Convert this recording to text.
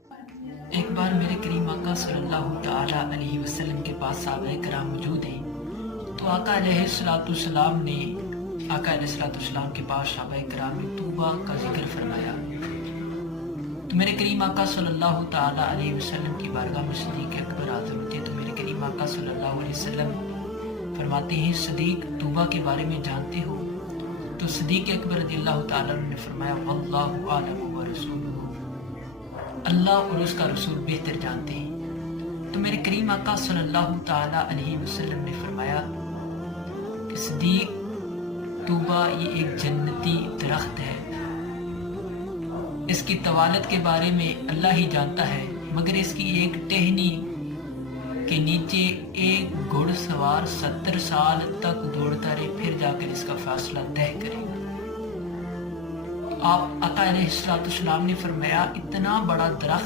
ایک بار میرے کریم آقا صلی اللہ تعالیٰ علیہ وسلم کے پاس صحابہ کرام موجود ہیں، تو آقا علیہ السلام نے کے پاس صحابہ کرام نے توبہ کا ذکر فرمایا۔ تو میرے کریم آقا صلی اللہ تعالیٰ علیہ وسلم کی بارگاہ میں صدیق اکبر حاضر ہوتے ہیں، تو میرے کریم آقا صلی اللہ علیہ وسلم فرماتے ہیں، صدیق توبہ کے بارے میں جانتے ہو؟ تو صدیق اکبر رضی اللہ تعالیٰ نے فرمایا، واللہ اعلم ورسولہ، اللہ اور اس کا رسول بہتر جانتے ہیں۔ تو میرے کریم آقا صلی اللہ تعالیٰ علیہ وسلم نے فرمایا کہ صدیق، توبہ یہ ایک جنتی درخت ہے، اس کی طوالت کے بارے میں اللہ ہی جانتا ہے، مگر اس کی ایک ٹہنی کے نیچے ایک گھڑ سوار 70 سال تک دوڑتا رہے، پھر جا کر اس کا فاصلہ طے کرے گا۔ آپ آقا علیہ السلام نے فرمایا، اتنا بڑا درخت